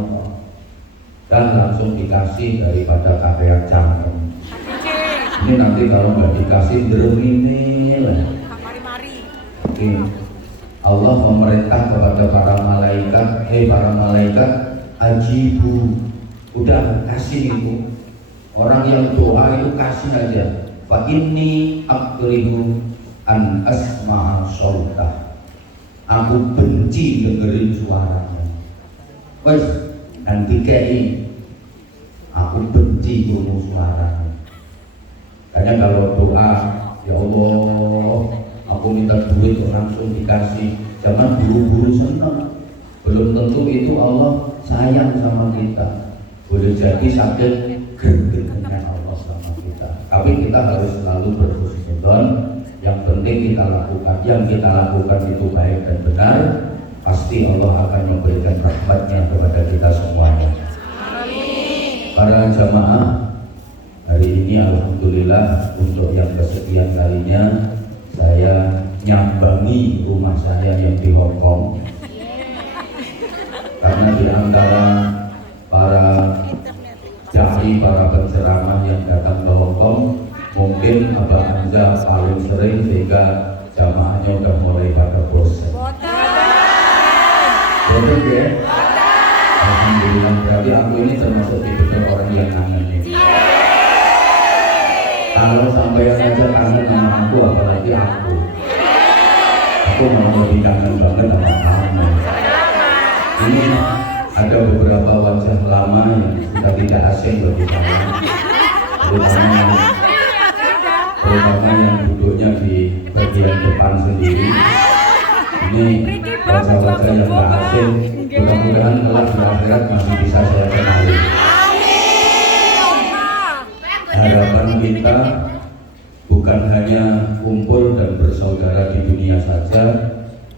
Allah. Dan langsung dikasih daripada kakek cangkem. Ini nanti kalau nggak dikasih ini lah. Oke. Allah memerintah kepada para malaikat, para malaikat, ajibu, udah kasih itu. Orang yang doa itu kasih aja. Fa inni aqribu an asma'a sautah. Aku benci dengerin suaranya. Wes, dan dikei. Aku benci dengerin suaranya. Karena kalau doa, ya Allah, aku minta duit langsung dikasih. Jangan buru-buru senang. Belum tentu itu Allah sayang sama kita. Boleh jadi sakit dengan Allah sama kita. Tapi kita harus selalu berhusnuzon. Yang penting kita lakukan. Yang kita lakukan itu baik dan benar. Pasti Allah akan memberikan rahmatnya kepada kita semuanya. Amin. Para jamaah, hari ini alhamdulillah untuk yang kesekian kalinya saya nyambangi rumah saya yang di Hong Kong. Karena di antara para dai, para penceramah yang datang ke Hong Kong, mungkin Abah Anja paling sering sehingga jamaahnya udah mulai pada bosan. Betul ya? Alhamdulillah, berarti aku ini termasuk tipe orang yang kangen ini. Kalau sampai yang aja kangen sama aku, apalagi aku mau lebih kangen banget sama kamu. Ini ada beberapa wajah lama yang sudah tidak asing bagi saya, terutama yang duduknya di bagian depan sendiri. Ini wajah-wajah yang tidak asing, mudah-mudahan kelak di akhirat masih bisa saya kenali. Harapan kita bukan hanya kumpul dan bersaudara di dunia saja,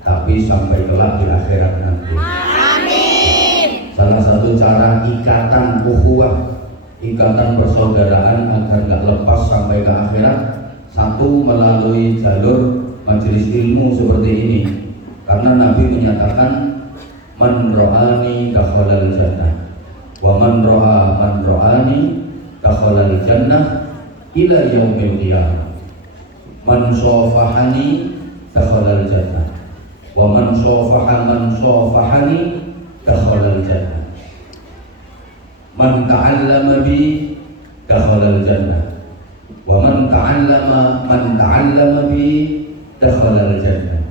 tapi sampai kelak di akhirat nanti. Salah satu cara ikatan ukhuwah, ikatan persaudaraan agar nggak lepas sampai ke akhirat, satu melalui jalur majelis ilmu seperti ini. Karena Nabi menyatakan man ro'ani dakhalal jannah wa man ro'ani dakhalal jannah ila yaumil qiyamah. Man shafahani dakhalal jannah wa man shafahani dakhalal jannah. Man ta'allama bi dakhalal jannah wa man ta'allama bi dakhalal jannah.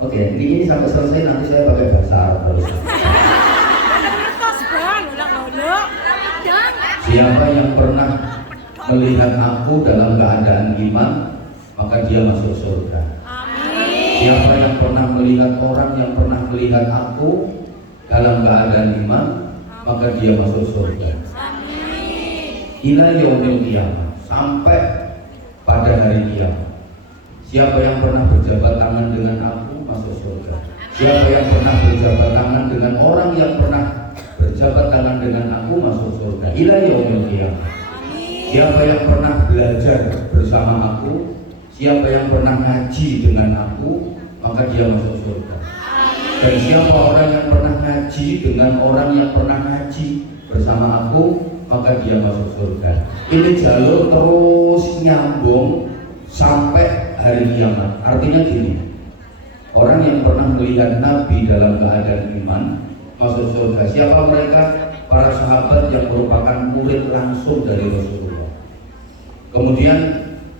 Oke, ini sampai selesai, nanti saya pakai bahasa Arab terus. Siapa yang pernah melihat aku dalam keadaan iman, maka dia masuk surga. Siapa yang pernah melihat orang yang pernah melihat aku dalam keadaan iman, maka dia masuk surga. Ila yaumil qiyamah, sampai pada hari kiamat. Siapa yang pernah berjabat tangan dengan aku masuk surga. Siapa yang pernah berjabat tangan dengan orang yang pernah berjabat tangan dengan aku masuk surga. Ila yaumil qiyamah. Siapa yang pernah belajar bersama aku, siapa yang pernah ngaji dengan aku, maka dia masuk surga. Dan siapa orang yang pernah ngaji dengan orang yang pernah ngaji bersama aku, maka dia masuk surga. Ini jalur terus nyambung sampai hari kiamat. Artinya gini, orang yang pernah melihat Nabi dalam keadaan iman masuk surga. Siapa mereka? Para sahabat yang merupakan murid langsung dari Rasulullah. Kemudian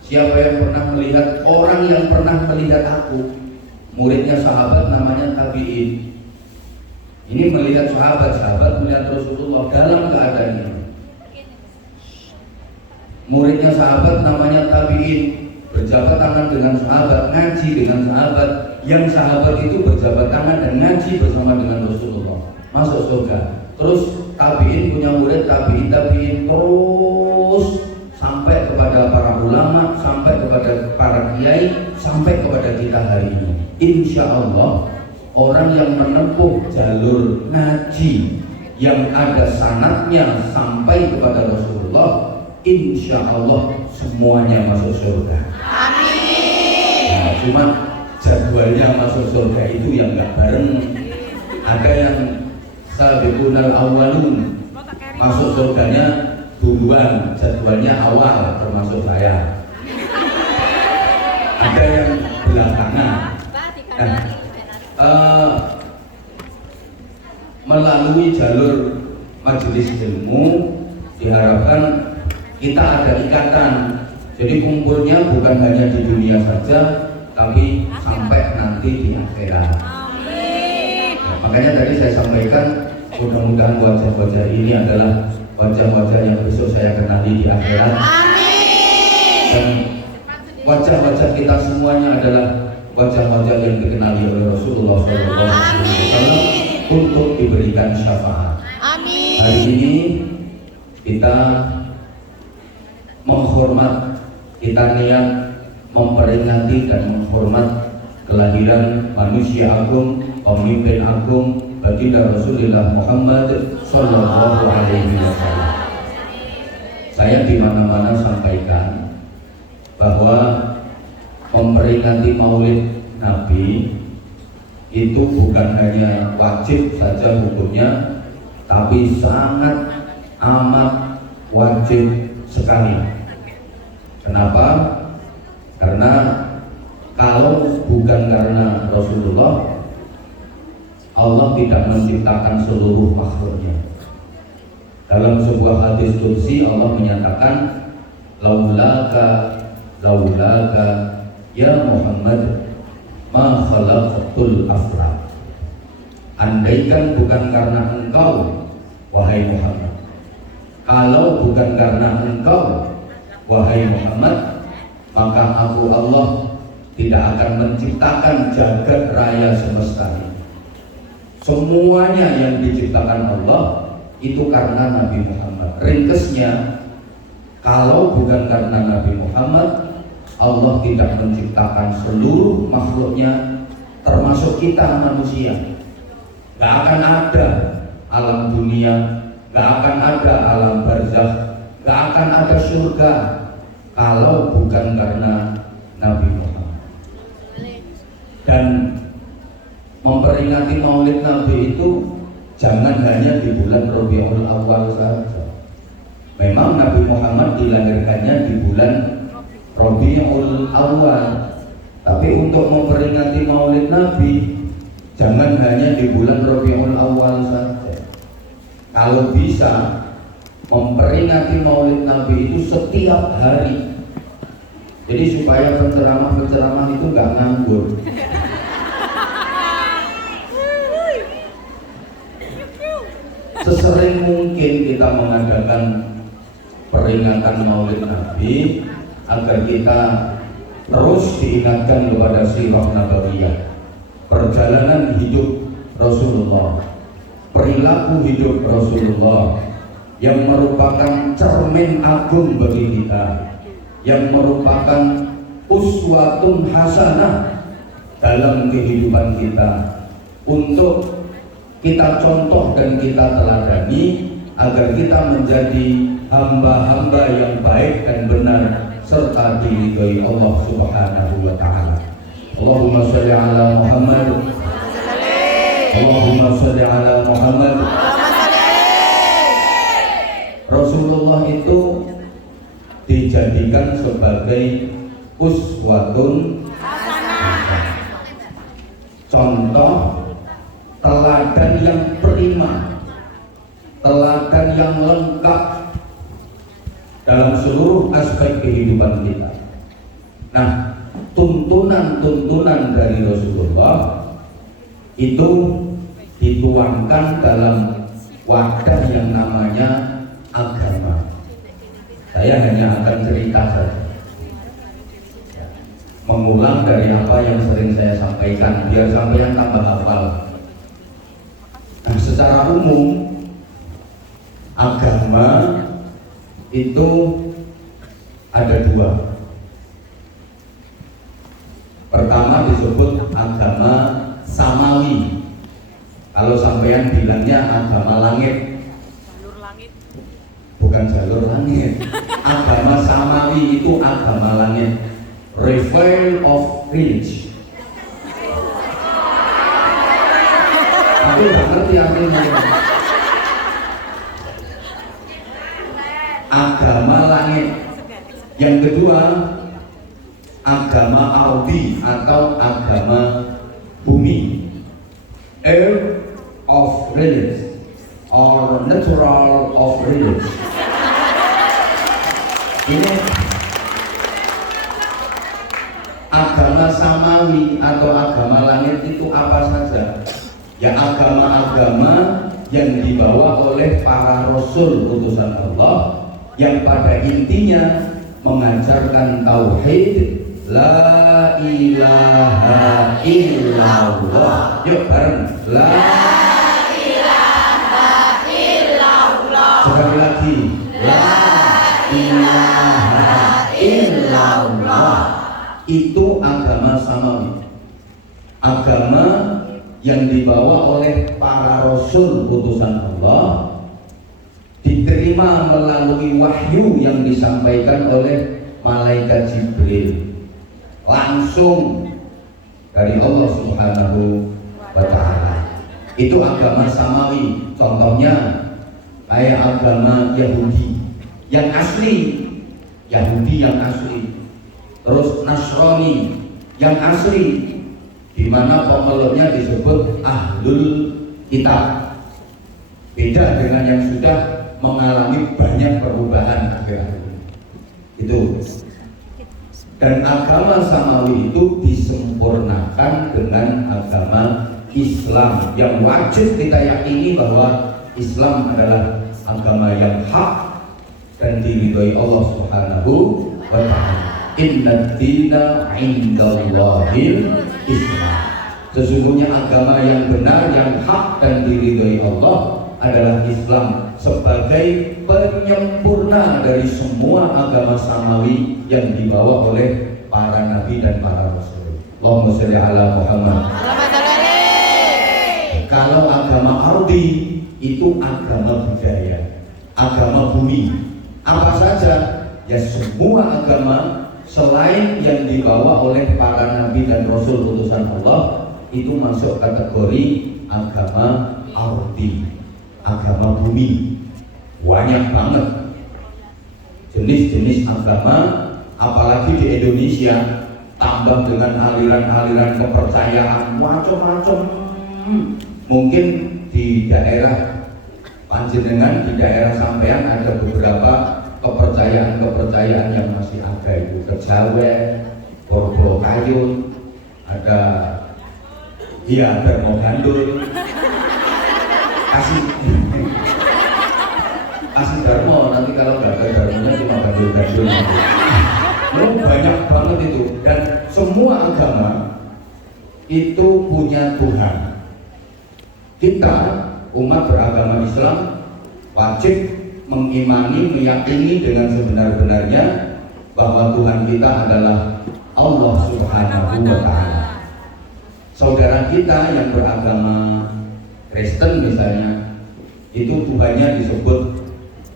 siapa yang pernah melihat orang yang pernah melihat aku, muridnya sahabat namanya tabi'in. Ini melihat sahabat melihat Rasulullah dalam keadaan ini. Muridnya sahabat namanya tabi'in, berjabat tangan dengan sahabat, ngaji dengan sahabat, yang sahabat itu berjabat tangan dan ngaji bersama dengan Rasulullah, masuk surga. Terus tabi'in punya murid, tabi'in terus sampai kepada para ulama, sampai kepada para kiai, sampai kepada kita hari ini. Insya Allah orang yang menempuh jalur ngaji yang ada sanadnya sampai kepada Rasulullah, insya Allah semuanya masuk surga. Amin. Nah, cuma jadwalnya masuk surga itu yang nggak bareng. Ada yang sabiqunal awwalun. Masuk surganya duluan, jadwalnya awal termasuk saya. Ada yang belakangan. Melalui jalur majelis ilmu diharapkan kita ada ikatan. Jadi kumpulnya bukan hanya di dunia saja, tapi sampai nanti di akhirat. Ya, makanya tadi saya sampaikan, mudah-mudahan wajah-wajah ini adalah wajah-wajah yang besok saya kenali di akhirat. Dan wajah-wajah kita semuanya adalah wajah-wajah yang dikenali oleh Rasulullah SAW untuk diberikan syafaat. Hari ini kita menghormat, kita niat memperingati dan menghormat kelahiran manusia agung, pemimpin agung, baginda Rasulullah Muhammad Sallallahu Alaihi Wasallam. Saya di mana-mana sampaikan bahwa memperingati Maulid Nabi itu bukan hanya wajib saja hukumnya, tapi sangat amat wajib sekali. Kenapa? Karena kalau bukan karena Rasulullah, Allah tidak menciptakan seluruh makhluknya. Dalam sebuah hadis qudsi Allah menyatakan, laulaka ya Muhammad ma khalaqtul afra. Andaikan bukan karena engkau wahai Muhammad, kalau bukan karena engkau wahai Muhammad, maka aku Allah tidak akan menciptakan jagat raya semesta ini. Semuanya yang diciptakan Allah itu karena Nabi Muhammad. Ringkesnya, kalau bukan karena Nabi Muhammad, Allah tidak menciptakan seluruh makhluknya, termasuk kita manusia. Gak akan ada alam dunia, gak akan ada alam barzakh, gak akan ada surga kalau bukan karena Nabi Muhammad. Dan memperingati Maulid Nabi itu jangan hanya di bulan Rabiul Awal saja. Memang Nabi Muhammad dilahirkannya di bulan Rabiul Awal, tapi untuk memperingati Maulid Nabi jangan hanya di bulan Rabiul Awal saja. Kalau bisa memperingati Maulid Nabi itu setiap hari. Jadi supaya penceramah-penceramah itu nggak nganggur. Sesering mungkin kita mengadakan peringatan Maulid Nabi agar kita terus diingatkan kepada sirah nabawiyah, perjalanan hidup Rasulullah, perilaku hidup Rasulullah yang merupakan cermin agung bagi kita, yang merupakan uswatun hasanah dalam kehidupan kita, untuk kita contoh dan kita teladani agar kita menjadi hamba-hamba yang baik dan benar serta diridhoi Allah Subhanahu wa taala. Allahumma shalli ala Muhammad. Allahumma shalli ala Muhammad. Rasulullah itu dijadikan sebagai uswatun hasanah, contoh teladan yang prima, teladan yang lengkap dalam seluruh aspek kehidupan kita. Nah, tuntunan-tuntunan dari Rasulullah itu dituangkan dalam wadah yang namanya agama. Saya hanya akan cerita saja, mengulang dari apa yang sering saya sampaikan biar sampean tambah hafal. Nah, secara umum agama itu ada dua. Pertama disebut agama samawi. Kalau sampean bilangnya agama langit, bukan jalur langit. Agama samawi itu agama langit, reveal of religion. Aku nggak ngerti artinya. Agama langit. Yang kedua, agama ardi atau agama bumi. Earth of religion or natural of religion. Ini agama samawi atau agama langit itu apa saja? Ya agama-agama yang dibawa oleh para rasul utusan Allah yang pada intinya mengajarkan tauhid la ilaha illallah. Yuk bareng, la ilaha illallah. Sekali lagi, la ilaha illallah. Itu agama samawi, agama yang dibawa oleh para rasul utusan Allah, diterima melalui wahyu yang disampaikan oleh malaikat Jibril langsung dari Allah Subhanahu wa ta'ala. Itu agama samawi. Contohnya kayak agama Yahudi yang asli, Yahudi yang asli, terus Nasrani yang asli, di mana pemeluknya disebut ahlul kitab. Beda dengan yang sudah mengalami banyak perubahan akhir-akhir ini. Itu. Dan agama samawi itu disempurnakan dengan agama Islam yang wajib kita yakini bahwa Islam adalah agama yang hak dan diridhoi Allah Subhanahu wa ta'ala. Inna dina indallahil Islam. Sesungguhnya agama yang benar, yang hak dan diridhoi Allah adalah Islam sebagai penyempurna dari semua agama samawi yang dibawa oleh para nabi dan para rasul. Allahumma sholli ala Muhammad. Kalau agama ardi itu agama budaya, agama bumi. Apa saja? Ya semua agama selain yang dibawa oleh para nabi dan rasul utusan Allah itu masuk kategori agama ardi, agama bumi. Banyak banget jenis-jenis agama, apalagi di Indonesia, tambah dengan aliran-aliran kepercayaan macam-macam. Mungkin di daerah panjenengan, di daerah sampean ada beberapa kepercayaan-kepercayaan yang masih ada, itu kejawen, borbo kayu, ada iya Darmo Gandul, kasih Darmo, nanti kalau nggak ada Darmonya cuma gandul-gandul. Banyak banget itu, dan semua agama itu punya Tuhan. Kita umat beragama Islam wajib mengimani, meyakini dengan sebenar-benarnya bahwa Tuhan kita adalah Allah Subhanahu wa ta'ala. Saudara kita yang beragama Kristen misalnya, itu Tuhannya disebut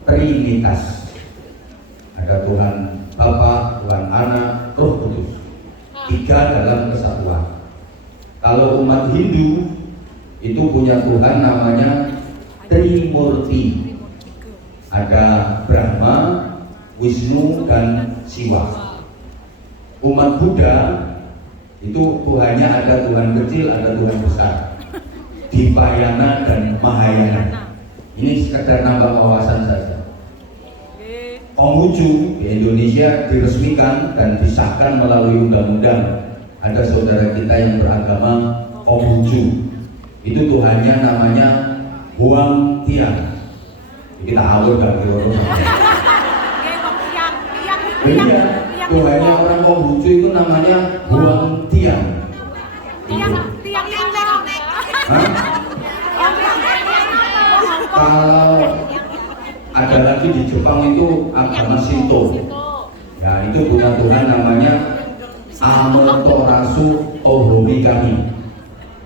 Trinitas. Ada Tuhan Bapa, Tuhan Anak, Roh Kudus, tiga dalam kesatuan. Kalau umat Hindu itu punya Tuhan namanya Trimurti. Ada Brahma, Wisnu, dan Siwa. Umat Buddha itu Tuhannya ada Tuhan kecil, ada Tuhan besar, Dipayana dan Mahayana. Ini sekedar nambah wawasan saja. Konghucu di Indonesia diresmikan dan disahkan melalui undang-undang. Ada saudara kita yang beragama Konghucu. Itu Tuhannya namanya Huang Tian. Kita alur dan diurus. Iya, Tuhannya orang Konghucu itu namanya Huang Tian. Kalau ada lagi di Jepang itu agama Shinto. Ya, itu punya Tuhan namanya Amaterasu Tohomikami.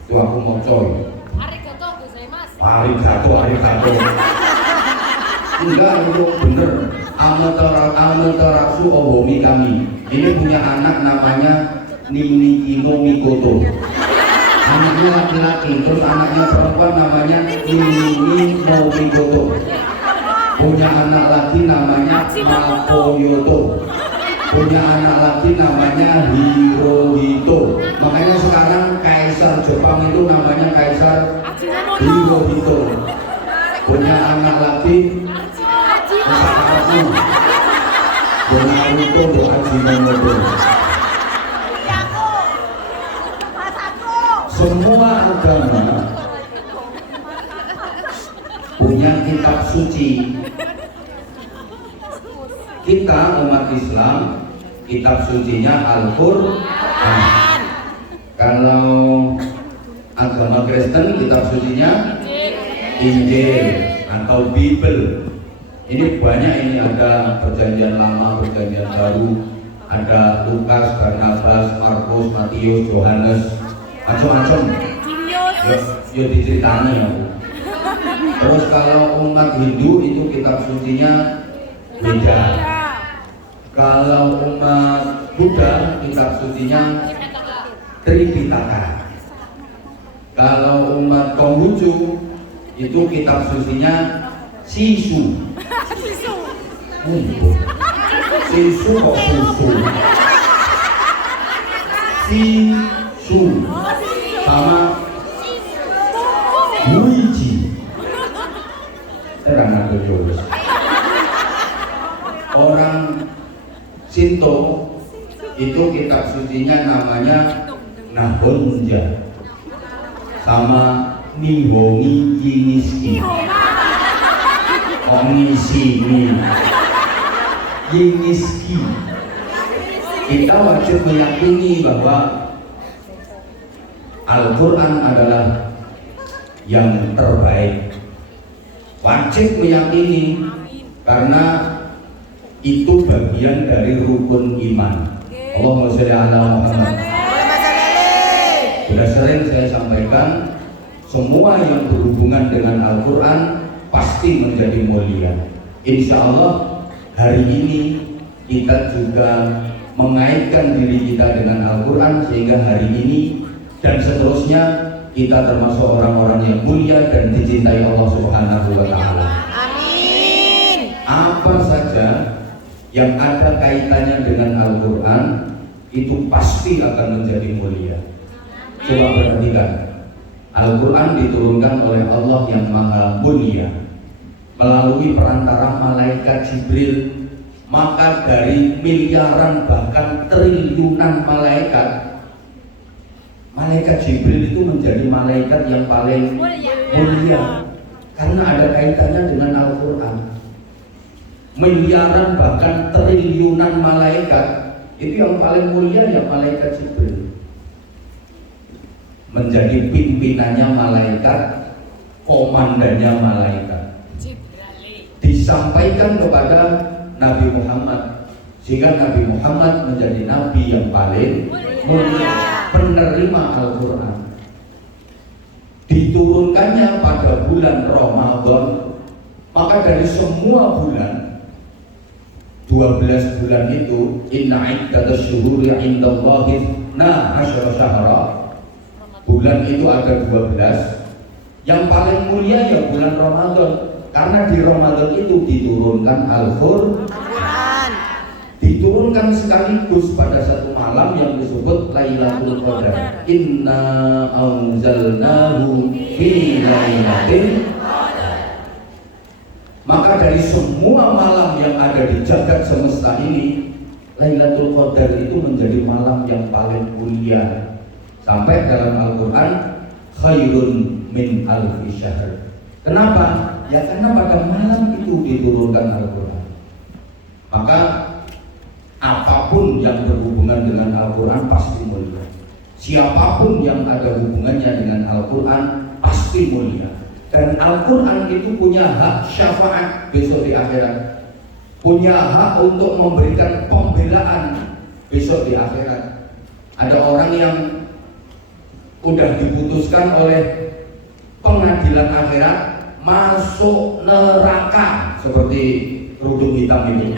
Itu aku mau coy. Arigato. Enggak, itu bener. Amaterasu Tohomikami. Ini punya anak namanya Nimikino Mikoto. Anaknya laki-laki, terus anaknya perempuan namanya Mimi Mowigoto. Punya anak laki namanya Makoyoto. Punya anak laki namanya Hirohito. Makanya sekarang kaisar Jepang itu namanya Kaisar Hirohito. Punya anak laki Naruto do Ajinomoto. Semua agama punya kitab suci. Kita umat Islam kitab sucinya Al-Quran. Kalau agama Kristen kitab sucinya Injil atau Bible. Ini banyak, ini ada perjanjian lama, perjanjian baru, ada Lukas, Barnabas, Markus, Matius, Yohanes, macam-macam. Yo diceritani ya. Terus kalau umat Hindu itu kitab sucinya beda. Kalau umat Buddha kitab sucinya Tripitaka. Kalau umat Konghucu itu kitab sucinya Sisu. Sisu kok susu? Sisu sama Luigi. Terang aku jurus. Orang Shinto itu kitab sucinya namanya Nahonja sama Nihongi Yiniski. Onishimi Yiniski. Kita wajib meyakini bahwa Al-Quran adalah yang terbaik. Wajib meyakini karena itu bagian dari rukun iman. Allahumma sholli ala Muhammad. Sudah sering saya sampaikan, semua yang berhubungan dengan Al-Quran pasti menjadi mulia. Insya Allah hari ini kita juga mengaitkan diri kita dengan Al-Quran, sehingga hari ini dan seterusnya kita termasuk orang-orang yang mulia dan dicintai Allah Subhanahu wa Ta'ala. Amin. Apa saja yang ada kaitannya dengan Al-Quran itu pasti akan menjadi mulia. Coba perhatikan, Al-Quran diturunkan oleh Allah yang Maha Mulia melalui perantara malaikat Jibril. Maka dari miliaran bahkan triliunan malaikat, malaikat Jibril itu menjadi malaikat yang paling mulia karena ada kaitannya dengan Al-Quran. Miliaran bahkan triliunan malaikat, itu yang paling mulia ya malaikat Jibril. Menjadi pimpinannya malaikat, komandannya malaikat. Disampaikan kepada Nabi Muhammad, sehingga Nabi Muhammad menjadi nabi yang paling mulia, penerima Al-Quran. Diturunkannya pada bulan Ramadan, maka dari semua bulan, 12 bulan itu, inna iddatash syuhuri indallahi 12 syahra. Bulan itu ada 12. Yang paling mulia ya bulan Ramadan, karena di Ramadan itu diturunkan Al-Quran. Diturunkan sekaligus pada satu malam yang disebut Lailatul Qadar. Inna anzalnahu fi lailatul qadar. Maka dari semua malam yang ada di jagat semesta ini, Lailatul Qadar itu menjadi malam yang paling mulia. Sampai dalam Al-Quran, khairun min alfi syahr. Kenapa? Ya karena pada malam itu diturunkan Al-Quran. Maka apapun yang berhubungan dengan Al-Quran pasti mulia. Siapapun yang ada hubungannya dengan Al-Quran pasti mulia. Dan Al-Quran itu punya hak syafaat besok di akhirat, punya hak untuk memberikan pembelaan besok di akhirat. Ada orang yang udah diputuskan oleh pengadilan akhirat masuk neraka seperti kerudung hitam itu.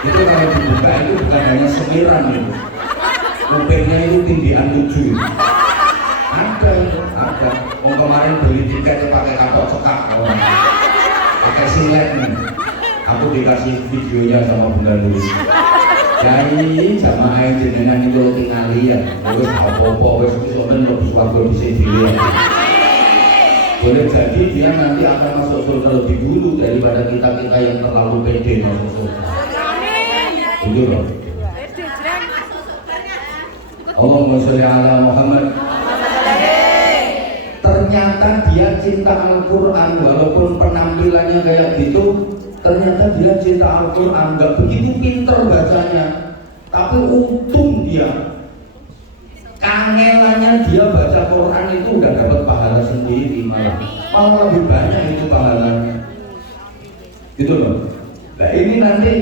Itu kalau dibuka itu bukan hanya semiran itu, kupingnya itu tindihan 7. Ada. Mau kemarin beli tiket pakai kapok cekak, pakai silet nih. Aku dikasih videonya sama Bunda Luli. Jadi jamaah jenengan itu tingali ya. Terus apa-apa wis sonen lebih swarga dhisik dhewe. Boleh jadi dia nanti akan masuk surga lebih dulu daripada kita-kita yang terlalu pede masuk surga. Betul loh. Allahumma sholli ala Muhammad. Ternyata dia cinta Al-Quran walaupun penampilannya kayak gitu. Ternyata dia cinta Al-Quran, gak begitu pinter bacanya, tapi untung dia kangelannya dia baca Quran itu udah dapat pahala sendiri, malah lebih banyak itu pahalanya, gitu loh. Nah ini nanti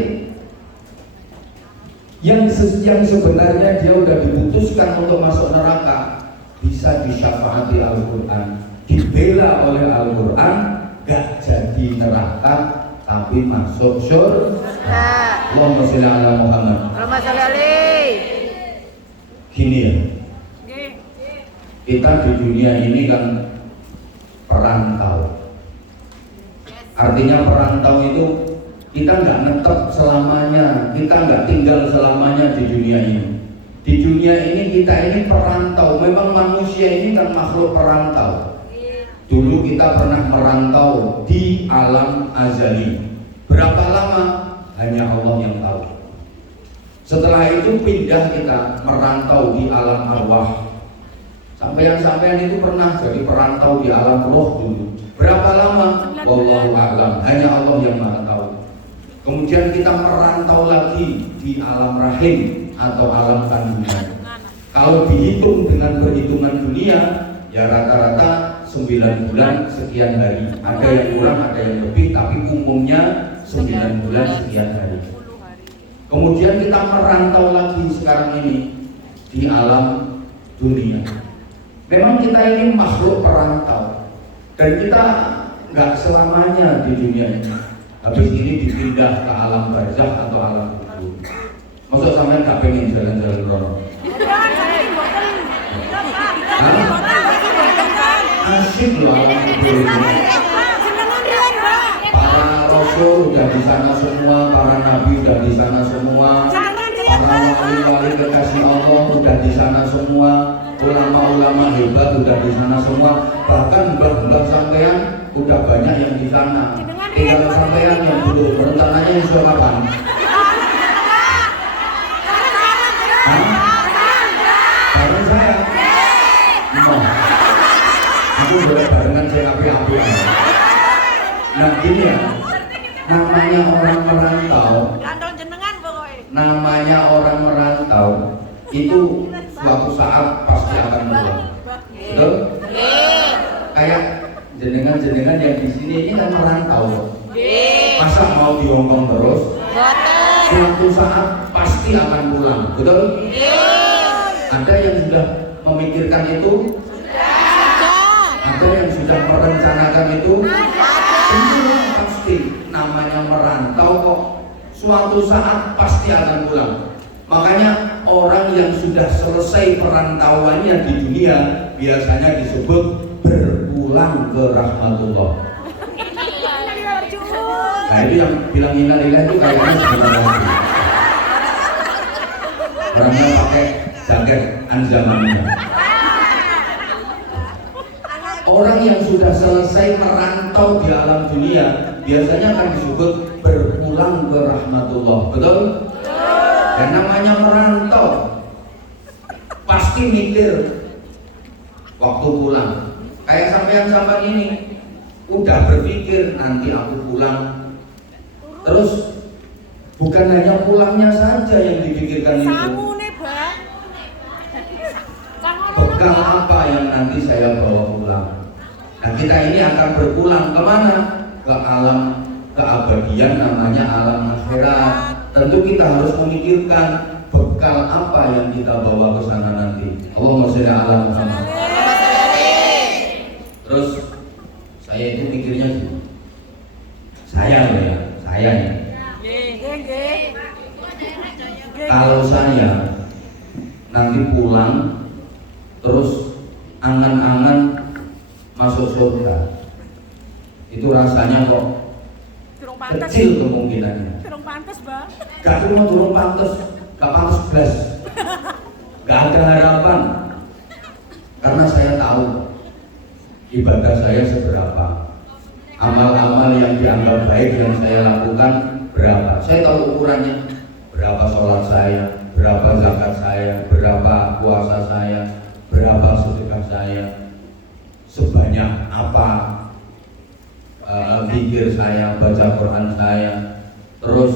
yang sebenarnya dia udah diputuskan untuk masuk neraka bisa disyafaati Al-Quran, dibela oleh Al-Quran, gak jadi neraka tapi masuk surga. Allahumma sholli ala Muhammad. Allahumma sholli alaihi. Gini ya, kita di dunia ini kan perantau. Artinya perantau itu kita nggak netep selamanya, kita nggak tinggal selamanya di dunia ini. Di dunia ini kita ini perantau. Memang manusia ini kan makhluk perantau. Dulu kita pernah merantau di alam azali. Berapa lama? Hanya Allah yang tahu. Setelah itu pindah kita merantau di alam arwah. Sampean-sampean itu pernah jadi perantau di alam roh dulu. Berapa lama? Wallahu a'lam. Hanya Allah yang Maha tahu. Kemudian kita merantau lagi di alam rahim atau alam kandungan. Kalau dihitung dengan perhitungan dunia, ya rata-rata 9 bulan sekian hari. Ada yang kurang, ada yang lebih, tapi umumnya 9 bulan sekian hari. Kemudian kita merantau lagi sekarang ini di alam dunia. Memang kita ini makhluk perantau dan kita nggak selamanya di dunia ini. Habis ini dipindah ke alam barzakh atau alam kubur. Maksud sampean nggak pengen jalan-jalan rono? Asik loh alam kubur ini. Para rasul udah di sana semua, para nabi udah di sana semua, para wali-wali kekasih Allah udah di sana semua, ulama-ulama hebat udah di sana semua, bahkan mbah-mbah sampean udah banyak yang di sana. Tinggal sampean yang belum. Rencananya insya kapan? Bareng saya? Mau? Aku boleh barengan saya api-api. Nah gini ya, namanya orang merantau. Namanya orang merantau itu suatu saat pasti akan pulang. Betul? Kayak jenengan-jenengan yang di sini ini kan merantau. Masa mau di Hongkong terus? Suatu saat pasti akan pulang. Betul? Ada yang sudah memikirkan itu? Ada yang sudah merencanakan itu? Semua pasti. Namanya merantau kok. Suatu saat pasti akan pulang. Makanya orang yang sudah selesai perantauannya di dunia biasanya disebut berpulang ke rahmatullah. Nah itu yang bilang innalillahi itu kayaknya sebentar lagi. Orangnya pakai jaket anzamannya. Orang yang sudah selesai merantau di alam dunia biasanya akan disebut berpulang ke rahmatullah. Betul? Dan namanya merantau pasti mikir waktu pulang. Kayak sampean-sampean ini udah berpikir nanti aku pulang. Terus bukan hanya pulangnya saja yang dipikirkan itu. Bekal apa yang nanti saya bawa pulang? Nah kita ini akan berpulang kemana? Ke alam keabadian namanya alam akhirat. Tentu kita harus memikirkan bekal apa yang kita bawa ke sana nanti. Allahumma sholli ala Muhammad. Terus saya itu mikirnya gitu. Saya ya. Kalau saya nanti pulang terus angan-angan masuk surga. Itu rasanya kok kecil kemungkinannya. Durung pantes, Mbak. Gak cuma durung pantes, gak pantes blas. Gak ada harapan. Karena saya tahu ibadah saya seberapa, amal-amal yang dianggap baik yang saya lakukan berapa. Saya tahu ukurannya, berapa sholat saya, berapa zakat saya, berapa puasa saya, berapa sedekah saya, sebanyak apa zikir saya, baca Quran saya, terus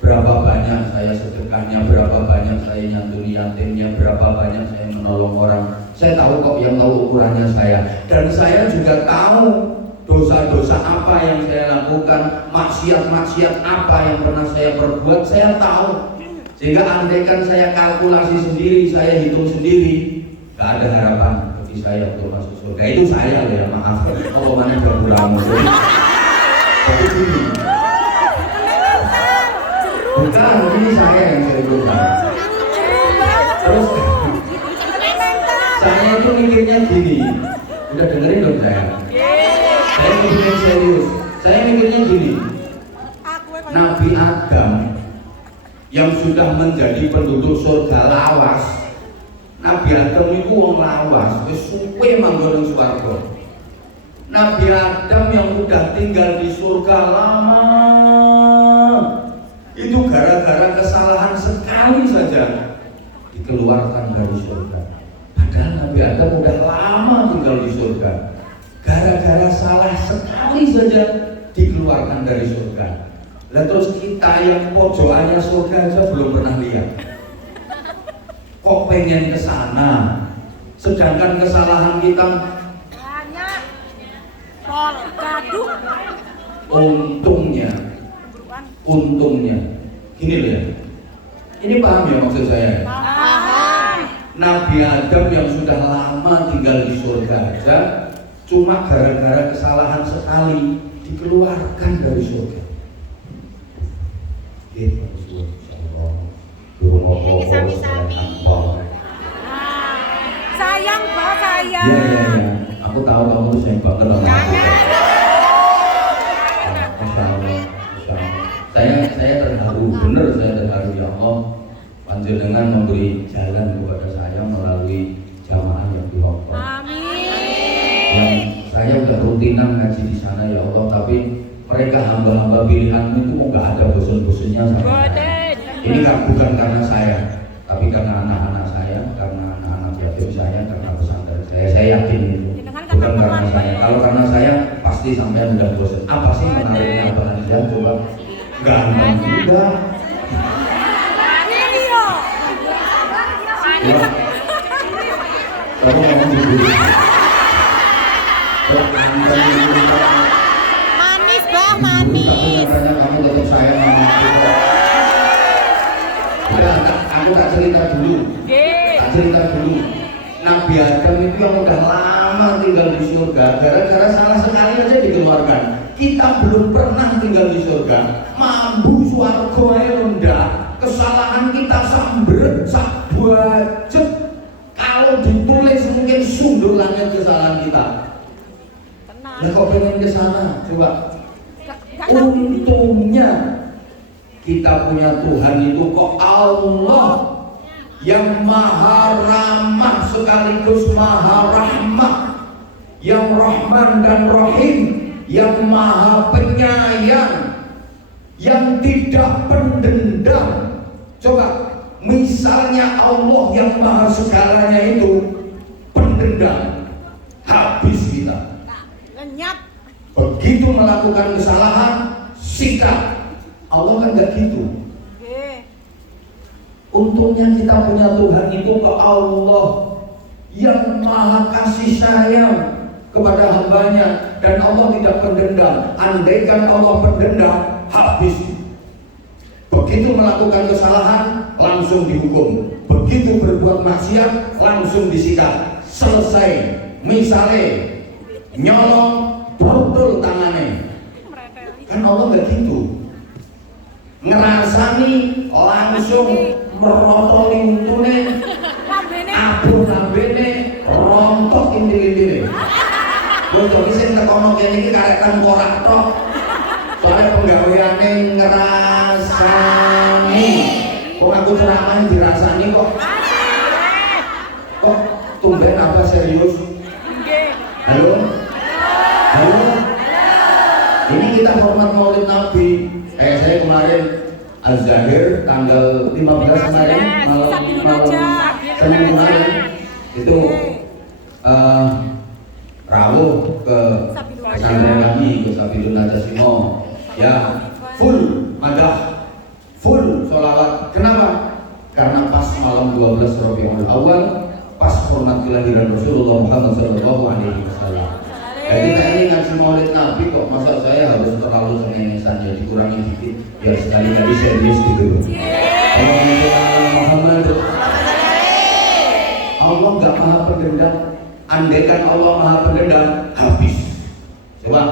berapa banyak saya sedekahnya, berapa banyak saya nyantuni yatimnya, berapa banyak saya menolong orang. Saya tahu kok, yang tahu ukurannya saya. Dan saya juga tahu dosa-dosa apa yang saya lakukan, maksiat-maksiat apa yang pernah saya perbuat, saya tahu. Sehingga andaikan saya kalkulasi sendiri, saya hitung sendiri, gak ada harapan bagi saya untuk masuk surga. Itu saya ya, maaf. Oh, mana berkurang. Tapi gini, bukan, ini saya yang saya bilang. Terus saya itu mikirnya gini, udah dengerin dong saya. Saya mikirnya serius. Saya mikirnya gini, Nabi Adam yang sudah menjadi penduduk surga lawas. Nabi Adam itu wong lawas, wis suwe manggon ning swarga. Nabi Adam yang udah tinggal di surga lama, itu gara-gara kesalahan sekali saja dikeluarkan dari surga. Padahal Nabi Adam udah lama tinggal di surga, gara-gara salah sekali saja dikeluarkan dari surga. Lah terus kita yang pojokannya surga aja belum pernah lihat, kok pengen ke sana, sedangkan kesalahan kita banyak. Pol gaduh. Untungnya gini loh ya, ini paham ya maksud saya? Paham. Nabi Adam yang sudah lama tinggal di surga aja cuma gara-gara kesalahan sekali dikeluarkan dari surga. Gitu, sayang, Pak, sayang. Iya. Aku tahu kamu tuh sayang banget sama aku. Masya Allah. Saya terharu, bener saya terharu ya Allah. Panjenengan memberi jalan kepada saya melalui jamaah yang diwakaf. Amin. Yang saya udah rutinan ngaji di sana ya Allah, tapi mereka hamba-hamba pilihan itu mau nggak ada bosan-bosannya sama saya. Ini bukan karena saya, tapi karena anak-anak saya, karena anak-anak yatim saya, karena pesantren saya. Saya yakin itu bukan karena saya. Kalau karena saya pasti sampai udah bosan. Apa sih menariknya Abah Hamzah? Coba gampang juga. Kamu ngomong dulu. Manis, Bang, manis. Tapi kamu tetap sayang sama aku. Udah, aku tak cerita dulu. Nabi Adam itu yang udah lama tinggal di surga, gara-gara salah sekali aja dikeluarkan. Kita belum pernah tinggal di surga, mambu swarga ae rendah. Kesalahan kita sambrek sak budget. Kalau ditulis mungkin sundul langit kesalahan kita. Nah, kok pengen ke sana? Coba. Untungnya kita punya Tuhan itu kok Allah yang maha ramah sekaligus maha rahmah, yang Rahman dan Rahim, yang maha penyayang, yang tidak pendendam. Coba, misalnya Allah yang maha segalanya itu pendendam, habis kita. Lenyap. Begitu melakukan kesalahan, sikat. Allah kan gak gitu. Untungnya kita punya Tuhan itu ke Allah yang maha kasih sayang kepada hambanya, dan Allah tidak pendendam. Andaikan Allah pendendam, habis. Begitu melakukan kesalahan, langsung dihukum. Begitu berbuat maksiat, langsung disikat. Selesai. Misalnya nyolong, betul tangannya. Kan Allah nggak gitu. Ngerasani langsung merotoli untune, abur lambene, rontok intil-intile. Bocah iki sing tekono kene iki karek tengkorak tok. Soale penggaweane ngrasani. Kok aku ceramah dirasani kok. Kok tumben apa serius? Halo? Halo? Ini kita hormat Maulid Nabi. Saya kemarin Az-Zahir tanggal 15 kemarin malam Senin kemarin itu rawuh ke pesantren kami ke Sabilun Najasimo ya full madah full sholawat. Kenapa? Karena pas malam 12 Rabiul Awal pas hormat kelahiran Rasulullah Muhammad SAW. Jadi kita ini ngaji Maulid Nabi kok masa saya harus terlalu cengengesan ya dikurangi dikit biar sekali-kali serius gitu. Muhammad Allah nggak maha pendendam. Andaikan Allah maha pendendam habis. Coba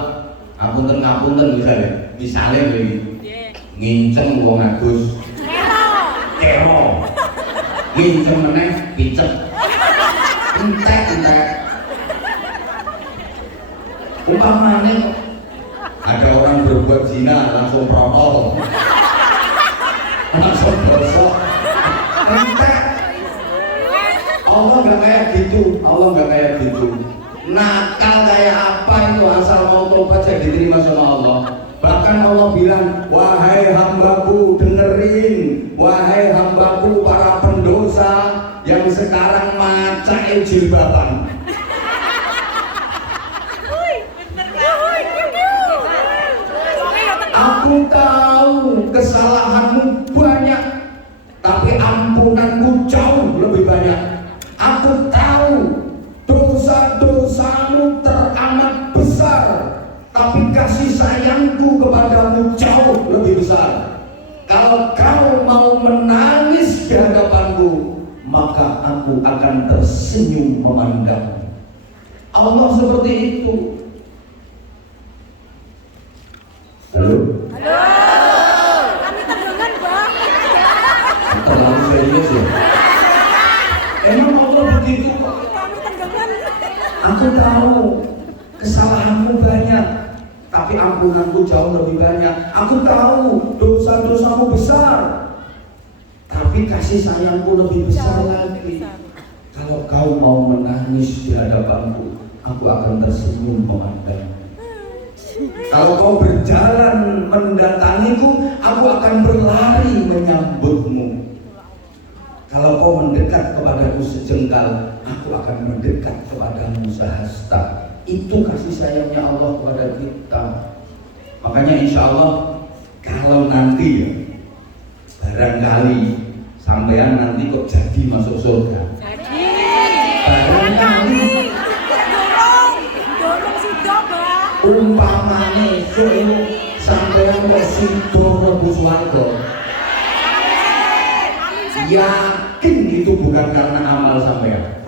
ngapunten misalnya begini nginceng wong Agus kero nginceng meneh picek entek umpamanya ada orang berbuat zina langsung protol langsung gosok entek. Allah nggak kayak gitu. Nakal kayak apa itu asal mau tobat jadi diterima sama Allah. Bahkan Allah bilang, wahai hambaku dengerin, wahai hambaku para pendosa yang sekarang macai jilbaban. Aku tahu kesalahanmu banyak, tapi ampunanku jauh lebih banyak. Aku tahu dosa-dosamu teramat besar, tapi kasih sayangku kepadamu jauh lebih besar. Kalau kau mau menangis di hadapanku, maka aku akan tersenyum memandangmu. Allah seperti itu. Halo? Kami terdengar, Bang. Terlalu serius ya? Emang Allah begitu kok? Kami terdengar. Aku tahu kesalahanmu banyak, tapi ampunanku jauh lebih banyak. Aku tahu dosa-dosamu besar, tapi kasih sayangku lebih besar lagi. Kalau kau mau menangis di hadapanku, aku akan tersenyum memandangmu. Kalau kau berjalan mendatangiku, aku akan berlari menyambutmu. Kalau kau mendekat kepadaku sejengkal, aku akan mendekat kepadamu sehasta. Itu kasih sayangnya Allah kepada kita. Makanya insya Allah kalau nanti ya barangkali sampean nanti kok jadi masuk surga. Barangkali dorong si Doba. umpamanya sampean kok sido mlebu swarga. Yakin itu bukan karena amal sampean,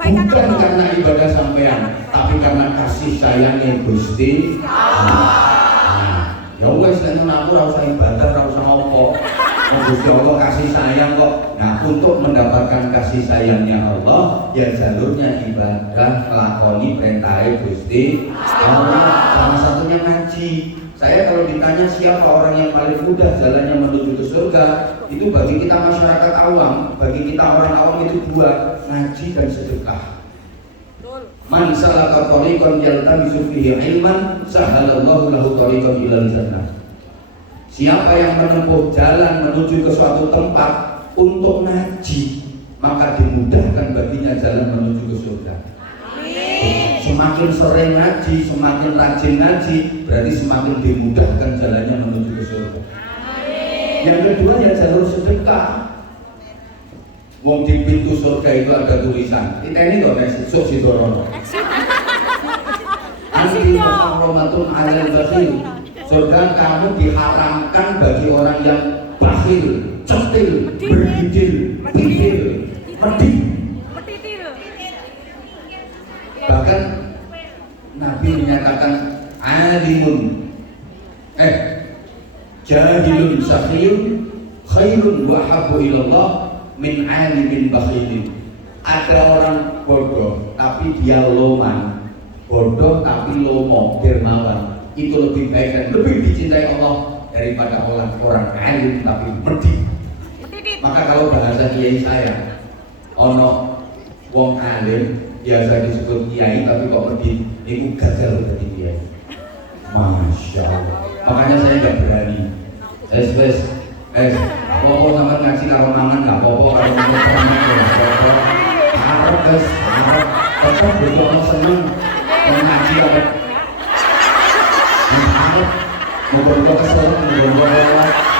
bukan karena ibadah sampean, tapi karena kasih sayangnya Gusti Allah. Ya wes nek aku ora usah ibadah, ora usah apa. Gusti Allah kasih sayang kok. Nah, untuk mendapatkan kasih sayangnya Allah, ya jalurnya ibadah, melakoni perintah Gusti Allah. Salah satunya ngaji. Saya kalau ditanya siapa orang yang paling mudah jalannya menuju ke surga, itu bagi kita masyarakat awam, bagi kita orang awam itu dua, ngaji dan sedekah. Man salaka tariqan yaltamisu fihi ilman, sahalallahu lahu tariqan ilal jannah. Siapa yang menempuh jalan menuju ke suatu tempat untuk ngaji, maka dimudahkan baginya jalan menuju ke surga. Semakin sering ngaji, semakin rajin ngaji, berarti semakin dimudahkan jalannya menuju ke surga. Yang kedua ya jalur sedekah. Wong di pintu surga itu ada tulisan. Kita ini kok nesuk sidorono. Anti muharramatun 'alal bakhil. Surga kamu diharamkan bagi orang yang bakhil, cetil, bergidil, pikir, medit. Bahkan Nabi menyatakan alimun jahilun sakhiyun khairun wa habbu ilallah min alimin bakhilin. Ada orang bodoh tapi dia loman, bodoh tapi lomo dermawan, itu lebih baik dan lebih dicintai Allah daripada orang alim tapi medit. Maka kalau bahasa kiai saya, ono wong alim biasa disebut kiai tapi kok medit, itu gagal jadi kiai. Masya Allah. Makanya saya nggak berani. Popo sama ngaji karo mangan nggak popo, karo mangan nggak popo. Harap guys, harap. Popo betul mau seneng ngaji karo. Harap mau berdoa kesel, mau berdoa